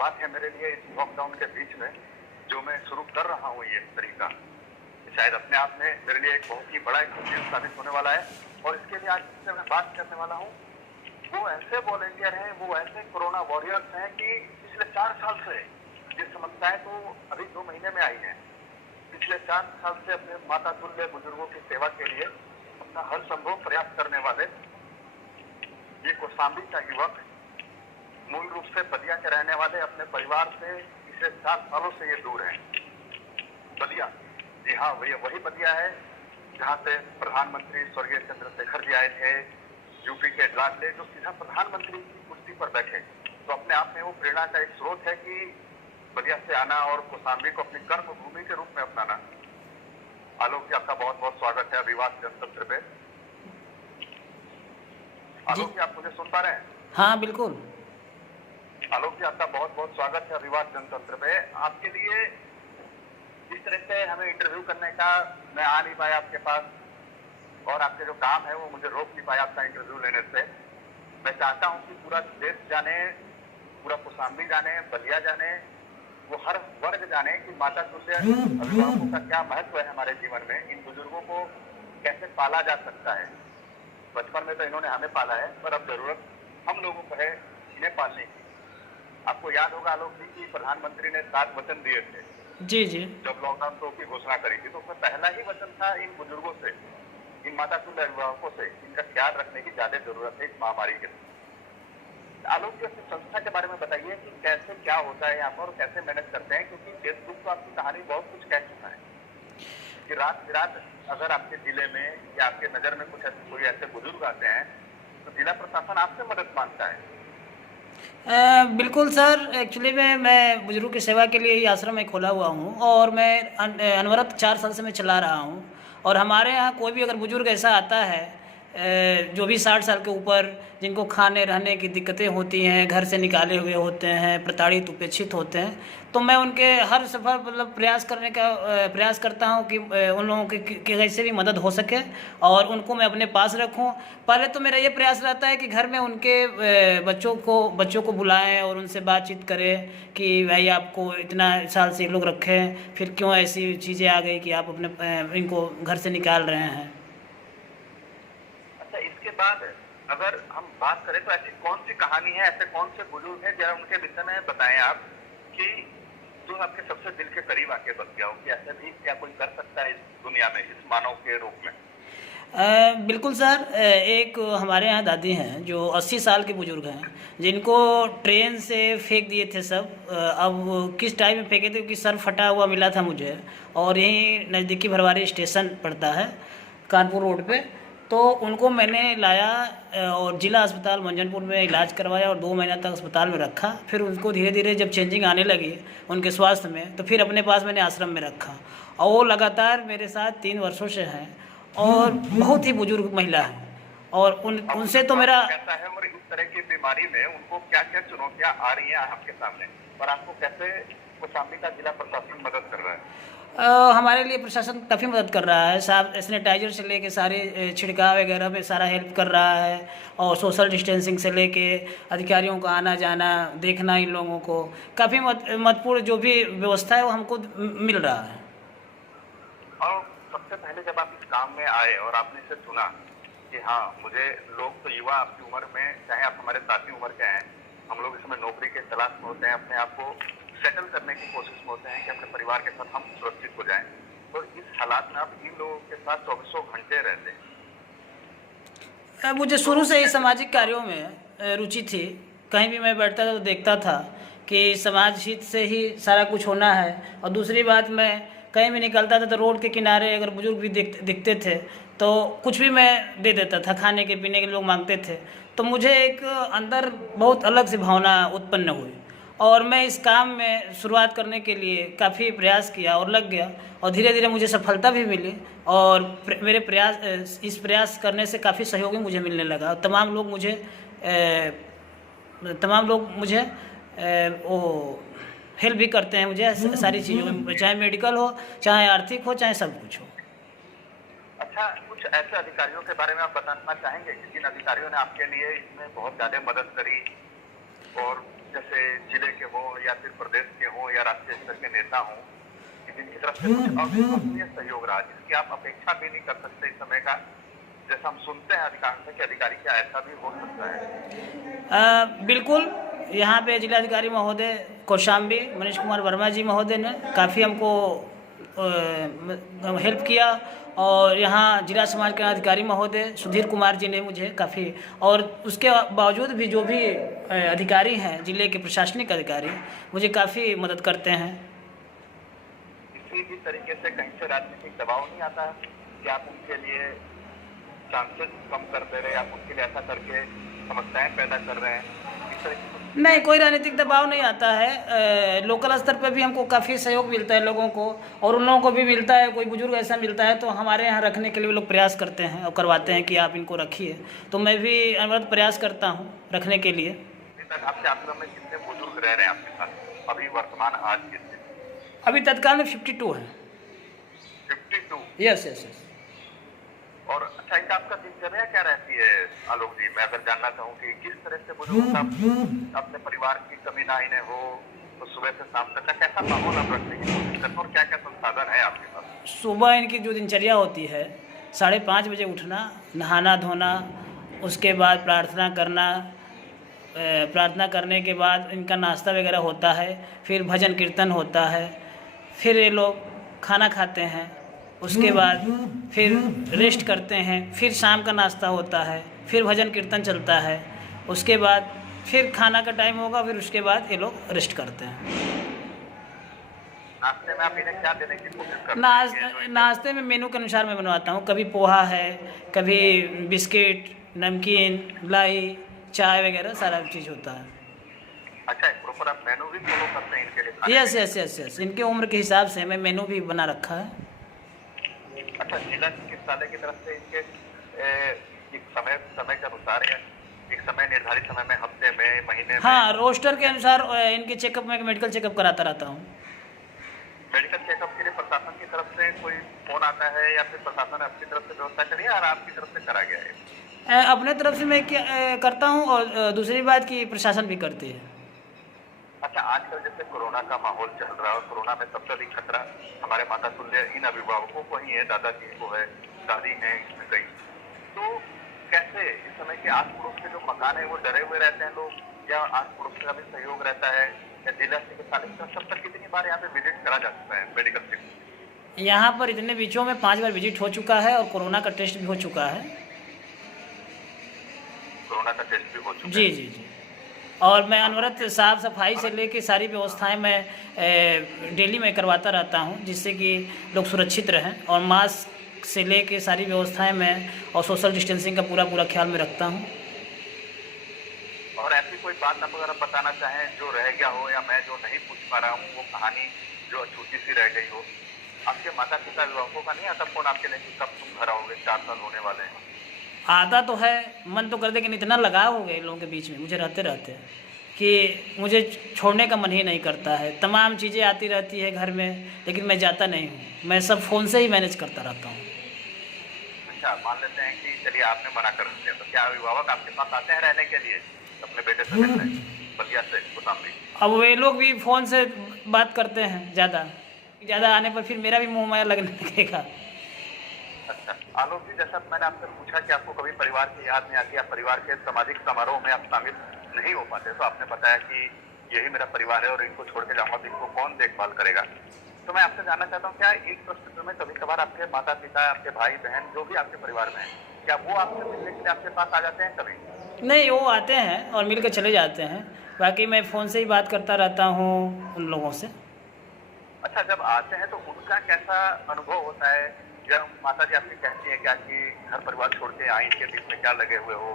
शुरुआत है मेरे लिए इस लॉकडाउन के बीच में, जो मैं शुरू कर रहा हूँ ये तरीका, शायद अपने आप में मेरे लिए एक बहुत ही बड़ा एक्सपीरियंस साबित होने वाला है। और इसके लिए आज जिससे मैं बात करने वाला हूँ, वो ऐसे वॉलेंटियर हैं, वो ऐसे कोरोना वॉरियर्स हैं कि पिछले 4 साल से, ये समस्याएं तो अभी 2 महीने में आई हैं, पिछले 4 साल से अपने माता तुल्य बुजुर्गों की सेवा के लिए अपना हर संभव प्रयास करने वाले ये कौशाम्बी का युवक, मूल रूप से बलिया के रहने वाले, अपने परिवार से पिछले 4 सालों से ये दूर है। बलिया, जी हाँ, वही बलिया है जहाँ से प्रधानमंत्री स्वर्गीय चंद्रशेखर जी आए थे, यूपी के लाडले, जो सीधा प्रधानमंत्री की कुर्सी पर बैठे। तो अपने आप में वो प्रेरणा का एक स्रोत है कि बलिया से आना और कौशाम्बी को अपनी कर्म भूमि के रूप में अपनाना। आलोक जी, आपका बहुत बहुत स्वागत है अभिवाद जनतंत्र पे। आलोक जी, आप मुझे सुन पा रहे हैं? हाँ बिल्कुल। आलोक जी, आपका बहुत बहुत स्वागत है अभिवाद जनतंत्र पे। आपके लिए इस तरह से हमें इंटरव्यू करने का, मैं आ नहीं पाया आपके पास, और आपके जो काम है वो मुझे रोक नहीं पाया आपका इंटरव्यू लेने से। मैं चाहता हूं कि पूरा देश जाने, पूरा कौशाम्बी जाने, बलिया जाने, वो हर वर्ग जाने कि माता तुल्य अभिभावकों का क्या महत्व है हमारे जीवन में, इन बुजुर्गों को कैसे पाला जा सकता है। बचपन में तो इन्होंने हमें पाला है, पर अब जरूरत हम लोगों को है इन्हें पालने की। आपको याद होगा आलोक जी कि प्रधानमंत्री ने 7 वचन दिए थे जी जी। जब लॉकडाउन तो की घोषणा करी थी, तो उसमें पहला ही वचन था इन बुजुर्गों से, इन माता तुल्य अभिभावकों से, इनका ख्याल रखने की ज्यादा जरूरत है इस महामारी के। आलोक जी, अपनी संस्था के बारे में बताइए कि कैसे क्या होता है यहाँ पर और कैसे मैनेज करते हैं, क्योंकि फेसबुक तो आपकी कहानी बहुत कुछ कह चुका है कि रात बिरात अगर आपके जिले में या आपके नजर में कुछ कोई ऐसे बुजुर्ग आते हैं तो जिला प्रशासन आपसे मदद मांगता है। बिल्कुल सर, एक्चुअली मैं बुजुर्ग की सेवा के लिए ही आश्रम में खोला हुआ हूँ और मैं अनवरत 4 साल से मैं चला रहा हूँ। और हमारे यहाँ कोई भी अगर बुजुर्ग ऐसा आता है जो भी 60 साल के ऊपर, जिनको खाने रहने की दिक्कतें होती हैं, घर से निकाले हुए होते हैं, प्रताड़ित उपेक्षित होते हैं, तो मैं उनके हर सफल मतलब प्रयास करने का प्रयास करता हूं कि उन लोगों की कैसे भी मदद हो सके और उनको मैं अपने पास रखूं। पहले तो मेरा ये प्रयास रहता है कि घर में उनके बच्चों को बुलाएं और उनसे बातचीत करें कि भाई आपको इतना साल से ये लोग रखे हैं, फिर क्यों ऐसी चीज़ें आ गई कि आप अपने इनको घर से निकाल रहे हैं। अच्छा, इसके बाद अगर हम बात करें तो ऐसी कौन सी कहानी है, ऐसे कौन से बुजुर्ग हैं, जरा उनके विषय में बताएं आप कि जो आपके सबसे दिल के करीब आके बस गया हो कि ऐसे भी क्या कोई कर सकता है इस दुनिया में, इस मानव के रूप में। बिल्कुल सर, एक हमारे यहाँ दादी हैं जो 80 साल के बुजुर्ग हैं, जिनको ट्रेन से फेंक दिए थे सब। अब किस टाइम में फेंके थे क्योंकि सर फटा हुआ मिला था मुझे, और यहीं नज़दीकी भरवारी स्टेशन पड़ता है कानपुर रोड पे। तो उनको मैंने लाया और ज़िला अस्पताल मंजनपुर में इलाज करवाया और 2 महीना तक अस्पताल में रखा। फिर उनको धीरे धीरे जब चेंजिंग आने लगी उनके स्वास्थ्य में, तो फिर अपने पास मैंने आश्रम में रखा और वो लगातार मेरे साथ 3 वर्षों से हैं और बहुत ही बुजुर्ग महिला है। और उनसे तो मेरा कैसा है, और इस तरह की बीमारी में उनको क्या क्या चुनौतियां आ रही हैं आपके सामने, और आपको कैसे कौशाम्बी का जिला प्रशासन मदद कर रहा है? हमारे लिए प्रशासन काफ़ी मदद कर रहा है साहब, सैनिटाइजर से लेके सारे छिड़काव वगैरह में सारा हेल्प कर रहा है, और सोशल डिस्टेंसिंग से लेके अधिकारियों का आना जाना देखना, इन लोगों को काफ़ी महत्वपूर्ण जो भी व्यवस्था है वो हमको मिल रहा है। और सबसे पहले जब आप इस काम में आए और आपने इसे सुना कि हाँ, मुझे लोग तो युवा आपकी उम्र में, चाहे आप हमारे साथी उम्र के हैं, हम लोग इसमें नौकरी के तलाश में होते हैं, अपने आप को सेटल करने की कोशिश में होते हैं कि अपने परिवार के साथ हम सुरक्षित हो जाएं, तो इस हालात में आप इन लोगों के साथ 24 घंटे रहते हैं। मुझे शुरू से ही सामाजिक कार्यों में रुचि थी। कहीं भी मैं बैठता था तो देखता था कि समाज हित से ही सारा कुछ होना है। और दूसरी बात, मैं कहीं भी निकलता था तो रोड के किनारे अगर बुजुर्ग भी दिखते थे तो कुछ भी मैं दे देता था, खाने के पीने के लोग मांगते थे, तो मुझे एक अंदर बहुत अलग सी भावना उत्पन्न हुई और मैं इस काम में शुरुआत करने के लिए काफ़ी प्रयास किया और लग गया, और धीरे धीरे मुझे सफलता भी मिली और मेरे इस प्रयास करने से काफ़ी सहयोग मुझे मिलने लगा। तमाम लोग मुझे वो हेल्प भी करते हैं मुझे सारी चीज़ों में, चाहे मेडिकल हो, चाहे आर्थिक हो, चाहे सब कुछ हो। अच्छा, कुछ ऐसे अधिकारियों के बारे में आप बताना चाहेंगे कि जिन अधिकारियों ने आपके लिए इसमें बहुत ज्यादा मदद करी, और जैसे जिले के हो या फिर प्रदेश के हों या राष्ट्रीय स्तर के नेता हों, कि जिनकी तरफ से कुछ अविश्वसनीय सहयोग रहा, जिसकी आप अपेक्षा भी नहीं कर सकते इस समय का, जैसा हम सुनते हैं अधिकांश के अधिकारी, क्या ऐसा भी हो सकता है? बिल्कुल, यहाँ पे जिलाधिकारी महोदय कौशाम्बी मनीष कुमार वर्मा जी महोदय ने काफ़ी हमको हेल्प किया, और यहाँ जिला समाज कल्याण अधिकारी महोदय सुधीर कुमार जी ने मुझे काफ़ी, और उसके बावजूद भी जो भी अधिकारी हैं जिले के प्रशासनिक अधिकारी मुझे काफ़ी मदद करते हैं। किसी भी तरीके से कहीं से राजनीतिक दबाव नहीं आता कि आप उनके लिए चांसेस कम कर दे रहे हैं, आप उनके लिए ऐसा करके समस्याएं पैदा कर रहे हैं, इस तरह की? नहीं, कोई राजनीतिक दबाव नहीं आता है। लोकल स्तर पे भी हमको काफ़ी सहयोग मिलता है लोगों को, और उन लोगों को भी मिलता है। कोई बुजुर्ग ऐसा मिलता है तो हमारे यहाँ रखने के लिए वो लोग प्रयास करते हैं और करवाते हैं कि आप इनको रखिए, तो मैं भी अनवरत प्रयास करता हूँ रखने के लिए। अभी तक आपके आश्रम में कितने बुजुर्ग रह रहे हैं आपके साथ अभी वर्तमान आज के दिन? अभी तत्काल में 52 है। 52? Yes yes yes. और अच्छा, इनका आपका दिनचर्या क्या रहती है आलोक जी? मैं अगर जानना चाहूँ कि किस तरह से बुजुर्ग का अपने परिवार की कमी ना इन्हें हो, तो सुबह से शाम तक का कैसा माहौल आप रखने की कोशिश करते हैं, और क्या क्या संसाधन है आपके पास? सुबह इनकी जो दिनचर्या होती है, 5:30 बजे उठना, नहाना धोना, उसके बाद प्रार्थना करना, प्रार्थना करने के बाद इनका नाश्ता वगैरह होता है, फिर भजन कीर्तन होता है, फिर ये लोग खाना खाते हैं, उसके बाद फिर रेस्ट करते हैं, फिर शाम का नाश्ता होता है, फिर भजन कीर्तन चलता है, उसके बाद फिर खाना का टाइम होगा, फिर उसके बाद ये लोग रेस्ट करते हैं। नाश्ते में आप इन्हें क्या देने की कोशिश करते हैं? नाश्ते में मेनू के अनुसार मैं बनवाता हूँ। कभी पोहा है, कभी बिस्किट, नमकीन, लाई, चाय वगैरह सारा चीज़ होता है। अच्छा, प्रॉपर आप मेनू भी फॉलो करते हैं इनके लिए खाने यस के? यस यस यस, इनके उम्र के हिसाब से मैं मेनू भी बना रखा है। अच्छा, जिला चिकित्सालय की तरफ से इनके एक समय के अनुसार या एक समय निर्धारित समय में, हफ्ते में, महीने में? हाँ, रोस्टर के अनुसार इनके चेकअप में मेडिकल चेकअप कराता रहता हूँ। मेडिकल चेकअप के लिए प्रशासन की तरफ से कोई फोन आता है, या फिर प्रशासन अपनी तरफ से व्यवस्था करी है और आपकी तरफ से करा गया है? अपने तरफ से मैं क्या करता हूँ, और दूसरी बात कि प्रशासन भी करती है। अच्छा, आजकल जैसे कोरोना का माहौल चल रहा है, और कोरोना में सबसे अधिक खतरा हमारे माता तुल्य इन अभिभावकों को ही है, दादाजी को है, दादी हैं इसमें कई, तो कैसे इस समय के आस पड़ोस के जो मकान है वो डरे हुए रहते हैं लोग, या आस पड़ोस का भी सहयोग रहता है, या जिला चिकित्सालय की तरफ तक कितनी बार यहाँ पे विजिट करा जा सकता है मेडिकल चेक? यहाँ पर इतने बीचों में 5 बार विजिट हो चुका है, और कोरोना का टेस्ट भी हो चुका है। कोरोना का टेस्ट भी हो चुका है? जी जी जी। और मैं अनवरत साफ सफाई से लेके सारी व्यवस्थाएं मैं डेली में करवाता रहता हूं, जिससे कि लोग सुरक्षित रहें, और मास्क से लेके सारी व्यवस्थाएं मैं, और सोशल डिस्टेंसिंग का पूरा ख्याल में रखता हूं। और ऐसी कोई बात आप अगर बताना चाहें जो रह गया हो, या मैं जो नहीं पूछ पा रहा हूँ, वो कहानी जो छोटी सी रह गई हो, आपके माता पिता अभिभावकों का नहीं आता फोन आपके लिए कि कब तुम घर आओगे, 4 साल होने वाले हैं? आता तो है, मन तो कर दे, लेकिन इतना लगाव हो गया इन लोगों के बीच में मुझे रहते रहते कि मुझे छोड़ने का मन ही नहीं करता है। तमाम चीज़ें आती रहती है घर में, लेकिन मैं जाता नहीं हूँ, मैं सब फ़ोन से ही मैनेज करता रहता हूँ। अच्छा, मान लेते हैं कि चलिए आपने मना कर दिया, तो क्या अभिभावक आपके पास आते हैं रहने के लिए अपने बेटे से मिलने, बलिया से कौशाम्बी? अब वे लोग भी फ़ोन से बात करते हैं ज़्यादा आने पर फिर मेरा भी मुँह माया लगने लगेगा। अच्छा, आलोक जी, जैसा मैंने आपसे पूछा कि आपको कभी परिवार की याद नहीं आती, आप परिवार के सामाजिक समारोह में आप शामिल नहीं हो पाते, तो आपने बताया कि यही मेरा परिवार है और इनको छोड़ के जाऊंगा तो इनको कौन देखभाल करेगा। तो मैं आपसे जानना चाहता हूँ, क्या इन परिस्थितियों में कभी कभार आपके माता पिता, आपके भाई बहन, जो भी आपके परिवार में है, क्या वो आपसे मिलने के लिए आपके पास आ जाते हैं कभी? नहीं, वो आते हैं और मिल के चले जाते हैं, बाकी मैं फ़ोन से ही बात करता रहता हूँ उन लोगों से। अच्छा, जब आते हैं तो उनका कैसा अनुभव होता है? जब माता जी आपसे कहती है क्या कि घर परिवार छोड़ के आई, इनके बीच में क्या लगे हुए हो,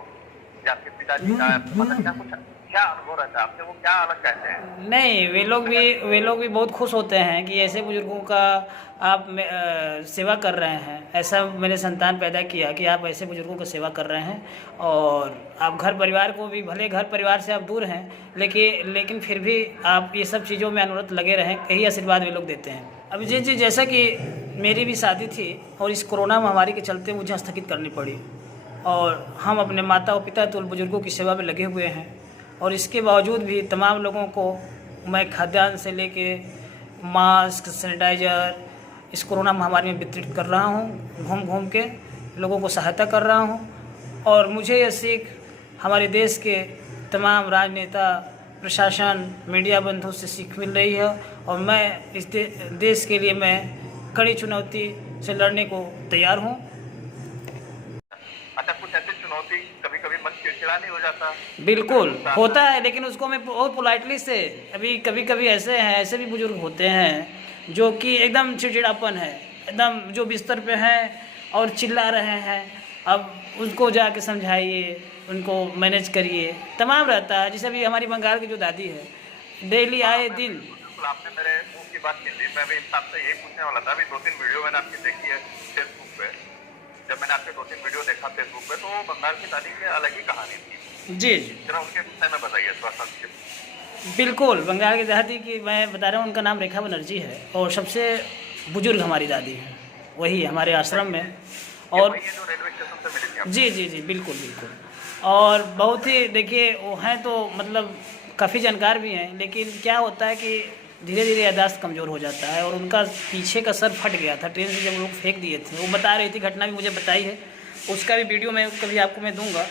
या आपके पिताजी का मतलब क्या अनुभव रहता है आपसे, वो क्या अलग कहते हैं? नहीं, वे लोग भी बहुत खुश होते हैं कि ऐसे बुजुर्गों का आप सेवा कर रहे हैं। ऐसा मैंने संतान पैदा किया कि आप ऐसे बुजुर्गों की सेवा कर रहे हैं, और आप घर परिवार को भी, भले घर परिवार से आप दूर हैं, लेकिन फिर भी आप ये सब चीज़ों में अनवरत लगे रहें, यही आशीर्वाद वे लोग देते हैं। अब जी जैसा कि मेरी भी शादी थी और इस कोरोना महामारी के चलते मुझे स्थगित करनी पड़ी, और हम अपने माता और पिता तो बुजुर्गों की सेवा में लगे हुए हैं, और इसके बावजूद भी तमाम लोगों को मैं खाद्यान्न से लेके मास्क, सैनिटाइज़र इस कोरोना महामारी में वितरित कर रहा हूँ, घूम घूम के लोगों को सहायता कर रहा हूँ। और मुझे यह सीख हमारे देश के तमाम राजनेता, प्रशासन, मीडिया बंधु से सीख मिल रही है और मैं इस देश के लिए मैं कड़ी चुनौती से लड़ने को तैयार हूँ। अच्छा, कुछ ऐसी चुनौती कभी कभी मन चिड़चिड़ा नहीं हो जाता? बिल्कुल होता है, लेकिन उसको मैं बहुत पोलाइटली से, अभी कभी कभी ऐसे भी बुजुर्ग होते हैं जो कि एकदम चिड़चिड़ापन है, एकदम जो बिस्तर पे हैं और चिल्ला रहे हैं। अब उनको जाके समझाइए, उनको मैनेज करिए, तमाम रहता है। जैसे अभी हमारी बंगाल की जो दादी है, डेली आए दिन। बिल्कुल, आपने मेरे मुंह की बात छीन ली। मैं भी आपसे यही पूछने वाला था। अभी 2-3 वीडियो मैंने आपकी देखी है फेसबुक पे। जब मैंने आपके 2-3 वीडियो देखा फेसबुक पे, तो बंगाल की दादी की अलग ही कहानी थी। जी जरा उनके विषय में बताइए थोड़ा सा। बिल्कुल, बंगाल की दादी की मैं बता रहा हूँ, उनका नाम रेखा बनर्जी है और सबसे बुजुर्ग हमारी दादी है, वही हमारे आश्रम में। और वही है जो रेलवे स्टेशन से मिली थी आपको? जी बिल्कुल बिल्कुल। और बहुत ही देखिए वो हैं तो मतलब काफ़ी जानकार भी हैं, लेकिन क्या होता है कि धीरे धीरे याददाश्त कमज़ोर हो जाता है और उनका पीछे का सर फट गया था ट्रेन से जब लोग फेंक दिए थे। वो बता रही थी, घटना भी मुझे बताई है, उसका भी वीडियो मैं कभी आपको मैं दूंगा,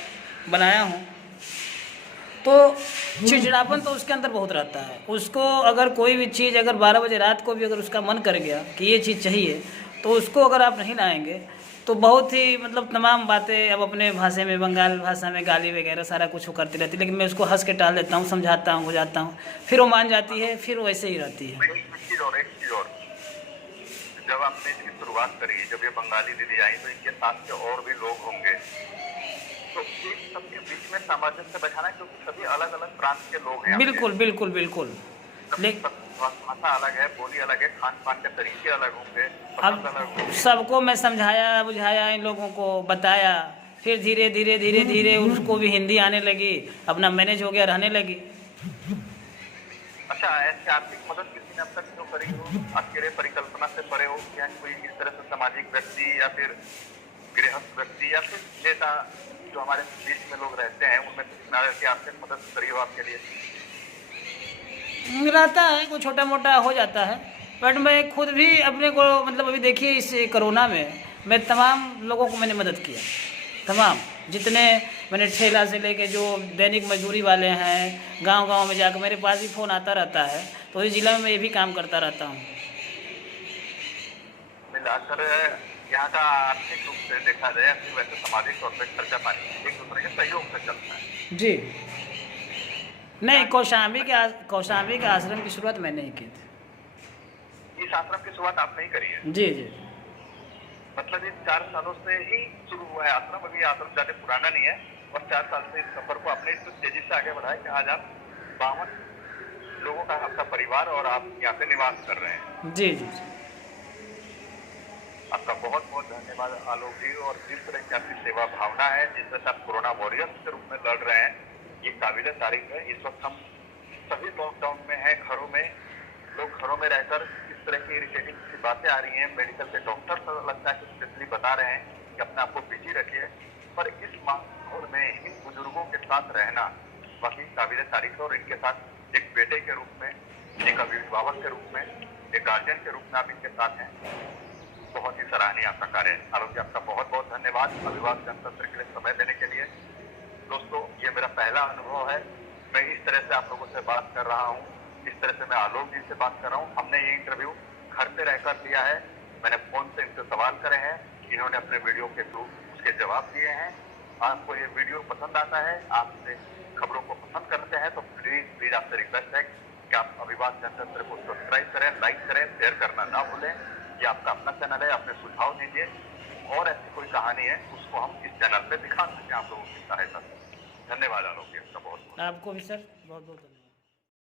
बनाया हूँ। तो चिड़चिड़ापन तो उसके अंदर बहुत रहता है। उसको अगर कोई भी चीज़, अगर 12 बजे रात को भी अगर उसका मन कर गया कि ये चीज़ चाहिए, तो उसको अगर आप नहीं लाएंगे तो बहुत ही मतलब तमाम बातें अब अपने भाषा में, बंगाल भाषा में गाली वगैरह सारा कुछ वो करती रहती है। लेकिन मैं उसको हंस के टाल देता हूँ, समझाता हूँ, हो जाता हूँ, फिर वो मान जाती है, फिर वैसे ही रहती है। एक चीज़ और, जब आपने इसकी शुरुआत करी, जब ये बंगाली दीदी आई, तो इनके साथ के और भी लोग होंगे, तो एक सबके बीच में सामंजस्य बैठाना, क्योंकि सभी अलग अलग प्रांत के लोग हैं। बिल्कुल बिल्कुल बिल्कुल। भाषा अलग है, बोली अलग है, खान पान के तरीके अलग होंगे, पसंद अलग अब होंगे। सबको मैं समझाया बुझाया, इन लोगों को बताया, फिर धीरे धीरे उसको भी हिंदी आने लगी, अपना मैनेज हो गया, रहने लगी। अच्छा, ऐसी आर्थिक मदद किसी ने अब तक जो करी हो, अकेले परिकल्पना से परे हो, या कोई इस तरह से सामाजिक व्यक्ति या फिर गृहस्थ व्यक्ति या फिर नेता जो हमारे बीच में लोग रहते हैं, उनमें किसी ने ऐसी आर्थिक मदद करी हो आपके लिए? रहता है, कोई छोटा मोटा हो जाता है, बट मैं खुद भी अपने को मतलब अभी देखिए इस कोरोना में मैं तमाम लोगों को मैंने मदद किया, तमाम जितने मैंने ठेला से लेके जो दैनिक मजदूरी वाले हैं, गांव में जाकर मेरे पास भी फ़ोन आता रहता है, तो इस जिला में मैं ये भी काम करता रहता हूँ। मिलाकर यहाँ का आर्थिक रूप से देखा जाए, वैसे सामाजिक तौर पर खर्चा पानी एक दूसरे के सहयोग से चलता है। जी नहीं, कौशाम्बी के आश्रम की शुरुआत मैंने ही की थी। इस आश्रम की शुरुआत आपने ही करी है? जी मतलब इन 4 सालों से ही शुरू हुआ है आश्रम? अभी आश्रम ज्यादा पुराना नहीं है और 4 साल से इस सफर को आपने इतनी तेजी से आगे बढ़ाया कि आज आप 52 लोगों का आपका परिवार और आप यहाँ पे निवास कर रहे हैं। जी आपका बहुत बहुत धन्यवाद आलोक जी। और जिस तरह की आपकी सेवा भावना है, जिस तरह से आप कोरोना वॉरियर्स के रूप में लड़ रहे हैं, ये काबिल तारीफ है। इस वक्त हम सभी लॉकडाउन में हैं, घरों में, लोग घरों में रहकर इस तरह की इरिटेटिंग सी बातें आ रही हैं। मेडिकल के डॉक्टर लगता है कि स्पेशली बता रहे हैं कि अपने आप को बिजी रखिए, पर इस माहौल में इन बुजुर्गों के साथ रहना वाकई काबिल तारीफ है। और इनके साथ एक बेटे के रूप में, एक अभिभावक के रूप में, एक गार्जियन के रूप में आप इनके साथ हैं। बहुत ही सराहनीय आपका कार्य है आलोक जी। आपका बहुत बहुत धन्यवाद अभिभावक जनतंत्र के लिए समय देने के लिए। दोस्तों, ये मेरा पहला अनुभव है, मैं इस तरह से आप लोगों से बात कर रहा हूँ, इस तरह से मैं आलोक जी से बात कर रहा हूँ। हमने ये इंटरव्यू घर पे रहकर लिया है, मैंने फोन से इनसे सवाल करे हैं, इन्होंने अपने वीडियो के थ्रू उसके जवाब दिए हैं। आपको ये वीडियो पसंद आता है, आपसे खबरों को पसंद करते हैं, तो प्लीज आपसे रिक्वेस्ट है कि आप अभिभावक जनतंत्र को सब्सक्राइब करें, लाइक करें, शेयर करना ना भूलें। ये आपका अपना चैनल है, अपने सुझाव दीजिए और ऐसी कोई कहानी है उसको हम इस चैनल पे दिखा सकें आप लोगों की सहायता से। धन्यवाद आलोक जी, आपका बहुत। आपको भी सर बहुत बहुत धन्यवाद।